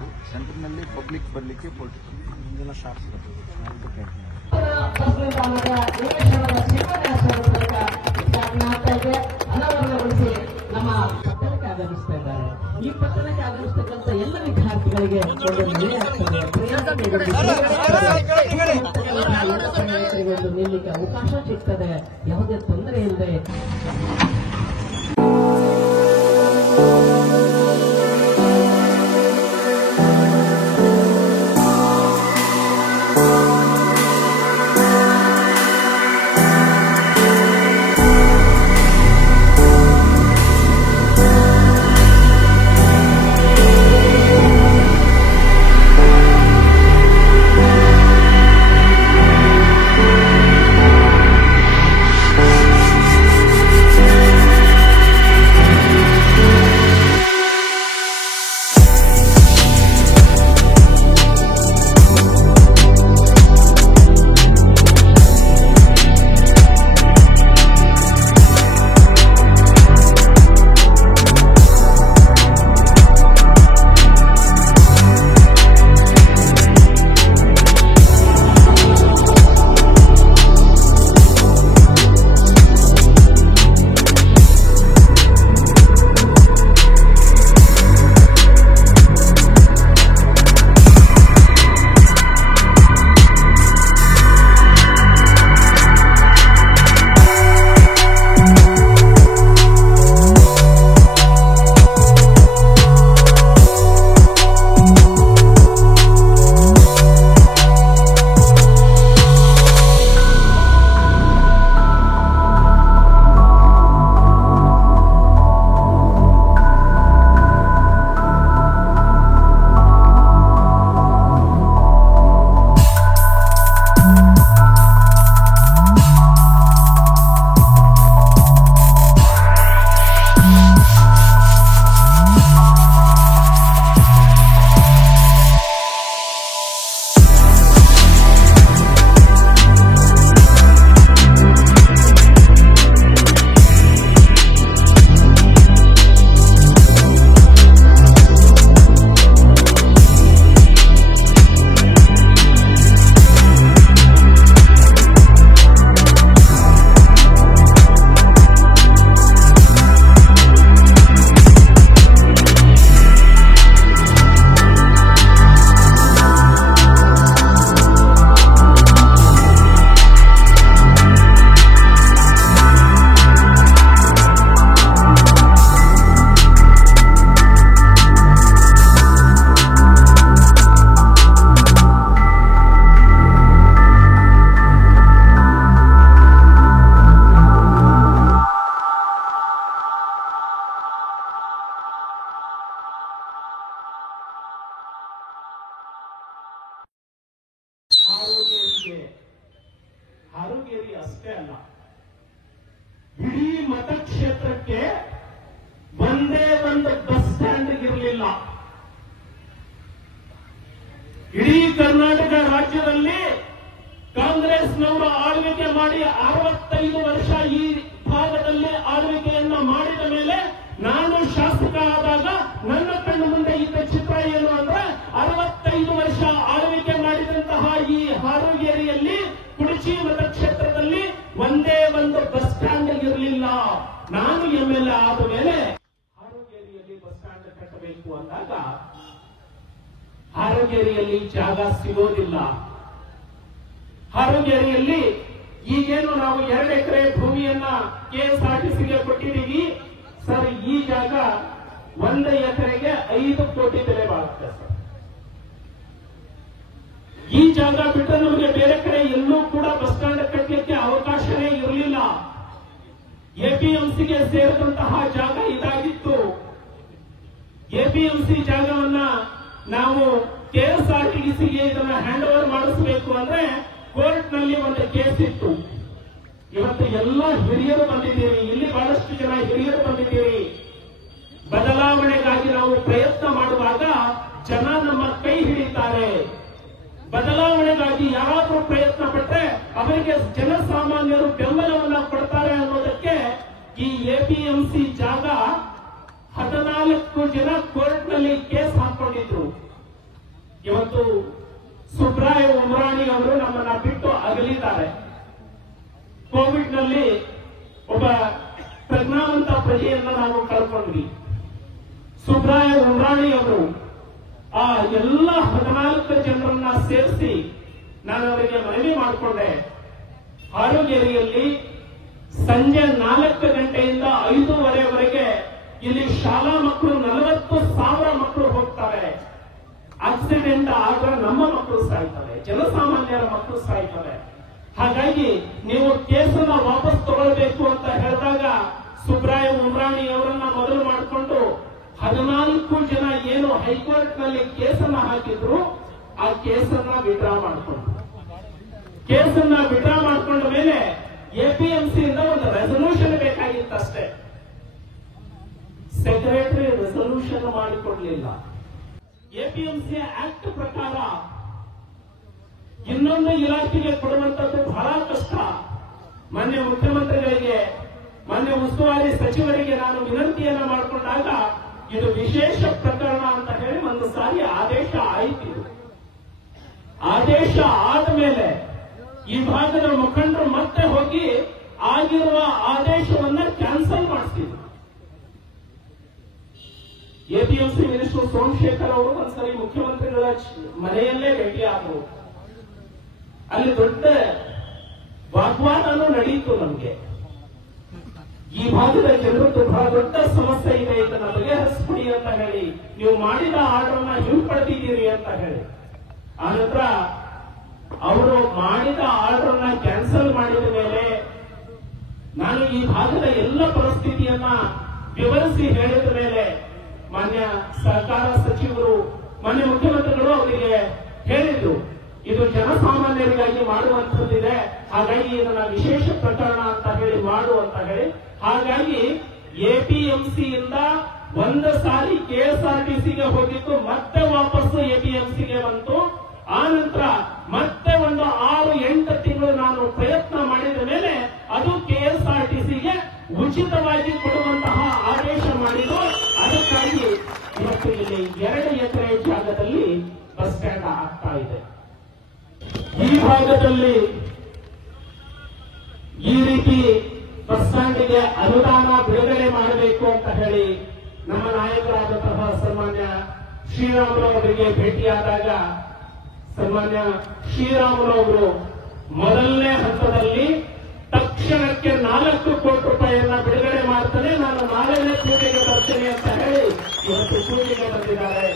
ಮಾಡಬೇಕು. ಸೆಂಟರ್ನಲ್ಲಿ ಪಬ್ಲಿಕ್ ಬರಲಿಕ್ಕೆ ಮುಂದೆಲ್ಲ ಶಾರ್ಟ್ಸ್ ನಮ್ಮ ಪಟ್ಟಣಕ್ಕೆ ಆಗಮಿಸ್ತಾ ಇದ್ದಾರೆ. ಈ ಪಟ್ಟಣಕ್ಕೆ ಆಗಮಿಸ್ತಕ್ಕಂಥ ಎಲ್ಲ ವಿದ್ಯಾರ್ಥಿಗಳಿಗೆ ಒಂದು ನಿಲ್ಲಕ್ಕೆ ಅವಕಾಶ ಸಿಗ್ತದೆ, ಯಾವುದೇ ತೊಂದರೆ ಇಲ್ಲದೆ. ಹಾರೋಗೇರಿ ಅಷ್ಟೇ ಅಲ್ಲ, ಇಡೀ ಮತಕ್ಷೇತ್ರಕ್ಕೆ ಒಂದೇ ಒಂದು ಬಸ್ ಸ್ಟ್ಯಾಂಡ್ ಇರಲಿಲ್ಲ. ಇಡೀ ಕರ್ನಾಟಕ ರಾಜ್ಯದಲ್ಲಿ ಕಾಂಗ್ರೆಸ್ನವರು ಆಳ್ವಿಕೆ ಮಾಡಿ 65 ವರ್ಷ ಈ ಭಾಗದಲ್ಲಿ ಆಳ್ವಿಕೆಯನ್ನ ಮಾಡಿದ ಮೇಲೆ ನಾನು ಶಾಸಕ ಆದಾಗ ನನ್ನ ಕಣ್ಣು ಮುಂದೆ ಇದ್ದ ಚಿತ್ರ ಏನು ಅಂದ್ರೆ 65 ವರ್ಷ ಆಳ್ವಿಕೆ ಮಾಡಿದಂತಹ ಈ ಹಾರೋಗೇರಿಯಲ್ಲಿ ಕುಡಚಿ ಮತಕ್ಷೇತ್ರದಲ್ಲಿ ಒಂದೇ ಒಂದು ಬಸ್ ಸ್ಟ್ಯಾಂಡ್ ಇರಲಿಲ್ಲ. ನಾನು MLA ಆದ ಮೇಲೆ ಹಾರೋಗೇರಿಯಲ್ಲಿ ಬಸ್ ಸ್ಟ್ಯಾಂಡ್ ಕಟ್ಟಬೇಕು ಅಂದಾಗ ಹಾರೋಗೇರಿಯಲ್ಲಿ ಜಾಗ ಸಿಗೋದಿಲ್ಲ. ಹಾರೋಗೇರಿಯಲ್ಲಿ ಈಗೇನು ನಾವು 2 ಎಕರೆ ಭೂಮಿಯನ್ನ KSRTCಗೆ ಕೊಟ್ಟಿದ್ದೀವಿ ಸರ್, ಈ ಜಾಗ 1 ಎಕರೆಗೆ 5 ಕೋಟಿ ಬೆಲೆ ಬಾಳುತ್ತೆ ಸರ್. ಈ ಜಾಗ ಬಿಟ್ಟರೆ ನಮಗೆ ಬೇರೆ ಕಡೆ ಎಲ್ಲೂ ಕೂಡ ಬಸ್ ಸ್ಟ್ಯಾಂಡ್ ಕಟ್ಟಲಿಕ್ಕೆ ಅವಕಾಶವೇ ಇರಲಿಲ್ಲ. APMCಗೆ ಸೇರಿದಂತಹ ಜಾಗ ಇದಾಗಿತ್ತು. APMC ಜಾಗವನ್ನ ನಾವು KSRTCಗೆ ಇದನ್ನ ಹ್ಯಾಂಡ್ ಓವರ್ ಮಾಡಿಸಬೇಕು ಅಂದ್ರೆ ಕೋರ್ಟ್ ನಲ್ಲಿ ಒಂದು ಕೇಸ್ ಇತ್ತು. ಇವತ್ತು ಎಲ್ಲ ಹಿರಿಯರು ಬಂದಿದ್ದೀರಿ, ಇಲ್ಲಿ ಬಹಳಷ್ಟು ಜನ ಹಿರಿಯರು ಬಂದಿದ್ದೀರಿ. ಬದಲಾವಣೆಗಾಗಿ ನಾವು ಪ್ರಯತ್ನ ಮಾಡುವಾಗ ಜನ ನಮ್ಮ ಕೈ ಹಿಡಿತಾರೆ. ಬದಲಾವಣೆಗಾಗಿ ಯಾರಾದರೂ ಪ್ರಯತ್ನ ಪಟ್ಟರೆ ಅವರಿಗೆ ಜನಸಾಮಾನ್ಯರು ಬೆಂಬಲವನ್ನ ಕೊಡ್ತಾರೆ ಅನ್ನೋದಕ್ಕೆ ಈ APMC ಜಾಗ 14 ಜನ ಕೋರ್ಟ್ ನಲ್ಲಿ ಕೇಸ್ ಹಾಕೊಂಡಿದ್ರು. ಇವತ್ತು ಸುಬ್ರಾಯ ಉಮರಾಣಿ ಅವರು ನಮ್ಮನ್ನ ಬಿಟ್ಟು ಅಗಲಿದ್ದಾರೆ. ಕೋವಿಡ್ ನಲ್ಲಿ ಒಬ್ಬ ಪ್ರಜ್ಞಾವಂತ ಪ್ರಜೆಯನ್ನ ನಾವು ಕಳ್ಕೊಂಡ್ವಿ. ಸುಬ್ರಾಯ ಉಮರಾಣಿ ಅವರು ಆ ಎಲ್ಲ 14 ಜನರನ್ನ ಸೇರಿಸಿ ನಾನು ಅವರಿಗೆ ಮನವಿ ಮಾಡಿಕೊಂಡೆ, ಹಾರೋಗೇರಿಯಲ್ಲಿ ಸಂಜೆ 4 ಗಂಟೆಯಿಂದ 5:30ವರೆಗೆ ಇಲ್ಲಿ ಶಾಲಾ ಮಕ್ಕಳು 40,000 ಮಕ್ಕಳು ಹೋಗ್ತಾರೆ. ಆಕ್ಸಿಡೆಂಟ್ ಆದ್ರೆ ನಮ್ಮ ಮಕ್ಕಳು ಸಾಯ್ತವೆ, ಜನಸಾಮಾನ್ಯರ ಮಕ್ಕಳು ಸಾಯ್ತವೆ. ಹಾಗಾಗಿ ನೀವು ಕೇಸನ್ನ ವಾಪಸ್ ತಗೊಳ್ಬೇಕು ಅಂತ ಹೇಳಿದಾಗ ಸುಬ್ರಾಯ ಉಮರಾಣಿ ಅವರನ್ನ ಮೊದಲು ಮಾಡಿಕೊಂಡು 14 ಜನ ಏನು ಹೈಕೋರ್ಟ್ ನಲ್ಲಿ ಕೇಸನ್ನ ಹಾಕಿದ್ರು ಆ ಕೇಸನ್ನ ವಿಡ್ರಾ ಮಾಡಿಕೊಂಡ್ರು. ಕೇಸನ್ನ ವಿಡ್ರಾ ಮಾಡಿಕೊಂಡ ಮೇಲೆ ಎಪಿಎಂಸಿಯಿಂದ ಒಂದು ರೆಸಲ್ಯೂಷನ್ ಬೇಕಾಗಿತ್ತಷ್ಟೇ. ಸೆಕ್ರೆಟರಿ ರೆಸಲ್ಯೂಷನ್ ಮಾಡಿಕೊಡ್ಲಿಲ್ಲ. ಎಪಿಎಂಸಿ ಆಕ್ಟ್ ಪ್ರಕಾರ ಇನ್ನೊಂದು ಇಲಾಖೆಗೆ ಕೊಡುವಂತದ್ದು ಬಹಳ ಕಷ್ಟ. ಮಾನ್ಯ ಮುಖ್ಯಮಂತ್ರಿಗಳಿಗೆ, ಮಾನ್ಯ ಉಸ್ತುವಾರಿ ಸಚಿವರಿಗೆ ನಾನು ವಿನಂತಿಯನ್ನ ಮಾಡಿಕೊಂಡಾಗ ಇದು ವಿಶೇಷ ಪ್ರಕರಣ ಅಂತ ಹೇಳಿ ಒಂದು ಸಾರಿ ಆದೇಶ ಆಯಿತು. ಆದೇಶ ಆದ ಮೇಲೆ ಈ ಭಾಗದ ಮುಖಂಡರು ಮತ್ತೆ ಹೋಗಿ ಆಗಿರುವ ಆದೇಶವನ್ನ ಕ್ಯಾನ್ಸಲ್ ಮಾಡಿಸಿದ್ರು. ಎಪಿಎಂಸಿ ಮಿನಿಸ್ಟರ್ ಸೋಮಶೇಖರ್ ಅವರು ಒಂದ್ಸರಿ ಮುಖ್ಯಮಂತ್ರಿಗಳ ಮನೆಯಲ್ಲೇ ಭೇಟಿಯಾದರು. ಅಲ್ಲಿ ದೊಡ್ಡ ವಾಗ್ವಾದನೂ ನಡೆಯಿತು. ನಮಗೆ ಈ ಭಾಗದ ಜನರದ್ದು ಬಹಳ ದೊಡ್ಡ ಸಮಸ್ಯೆ ಇದೆ, ಇದನ್ನ ಬಗೆಹರಿಸ್ಬಿಡಿ ಅಂತ ಹೇಳಿ, ನೀವು ಮಾಡಿದ ಆರ್ಡರ್ನ ಹಿಂಪಡೆದಿದ್ದೀರಿ ಅಂತ ಹೇಳಿ. ಆನಂತರ ಅವರು ಮಾಡಿದ ಆರ್ಡರ್ನ ಕ್ಯಾನ್ಸಲ್ ಮಾಡಿದ ಮೇಲೆ ನಾನು ಈ ಭಾಗದ ಎಲ್ಲ ಪರಿಸ್ಥಿತಿಯನ್ನ ವಿವರಿಸಿ ಹೇಳಿದ ಮೇಲೆ ಮಾನ್ಯ ಸರ್ಕಾರ ಸಚಿವರು, ಮಾನ್ಯ ಮುಖ್ಯಮಂತ್ರಿಗಳು ಅವರಿಗೆ ಹೇಳಿದ್ರು, ಇದು ಜನಸಾಮಾನ್ಯರಿಗಾಗಿ ಮಾಡುವಂತದ್ದಿದೆ, ಹಾಗಾಗಿ ಇದನ್ನ ವಿಶೇಷ ಪ್ರಕರಣ ಅಂತ ಹೇಳಿ ಮಾಡು ಅಂತ ಹೇಳಿ. ಹಾಗಾಗಿ ಎಪಿಎಂಸಿಯಿಂದ ಒಂದು ಸಾರಿ ಕೆಎಸ್ಆರ್ಟಿಸಿಗೆ ಹೋಗಿತ್ತು, ಮತ್ತೆ ವಾಪಸ್ಸು ಎಪಿಎಂಸಿಗೆ ಬಂತು. ಆ ನಂತರ ಮತ್ತೆ ಒಂದು 6-8 ತಿಂಗಳು ನಾನು ಪ್ರಯತ್ನ ಮಾಡಿದ ಮೇಲೆ ಅದು ಕೆಎಸ್ಆರ್ಟಿಸಿಗೆ ಉಚಿತವಾಗಿ ಕೊಡುವಂತಹ ಆದೇಶ ಮಾಡಿದ್ದು. ಅದಕ್ಕಾಗಿ ಇವತ್ತು ಇಲ್ಲಿ 2 ಎಕರೆ ಜಾಗದಲ್ಲಿ ಬಸ್ ಸ್ಟ್ಯಾಂಡ್ ಆಗ್ತಾ ಇದೆ. ಈ ಭಾಗದಲ್ಲಿ ಈ ರೀತಿ ಬಸ್ ಸ್ಟ್ಯಾಂಡ್ಗೆ ಅನುದಾನ ಬಿಡುಗಡೆ ಮಾಡಬೇಕು ಅಂತ ಹೇಳಿ ನಮ್ಮ ನಾಯಕರಾದಂತಹ ಸನ್ಮಾನ್ಯ ಶ್ರೀರಾಮುಲು ಅವರಿಗೆ ಭೇಟಿಯಾದಾಗ ಸನ್ಮಾನ್ಯ ಶ್ರೀರಾಮುಲು ಅವರು ಮೊದಲನೇ ಹಂತದಲ್ಲಿ ತಕ್ಷಣಕ್ಕೆ 4 ಕೋಟಿ ರೂಪಾಯಿಯನ್ನ ಬಿಡುಗಡೆ ಮಾಡ್ತಾನೆ, ನಾನು 4ನೇ ಪೂಜೆಗೆ ಬರ್ತೀನಿ ಅಂತ ಹೇಳಿ ಇವತ್ತು ಪೂಜೆಗೆ ಬಂದಿದ್ದಾರೆ.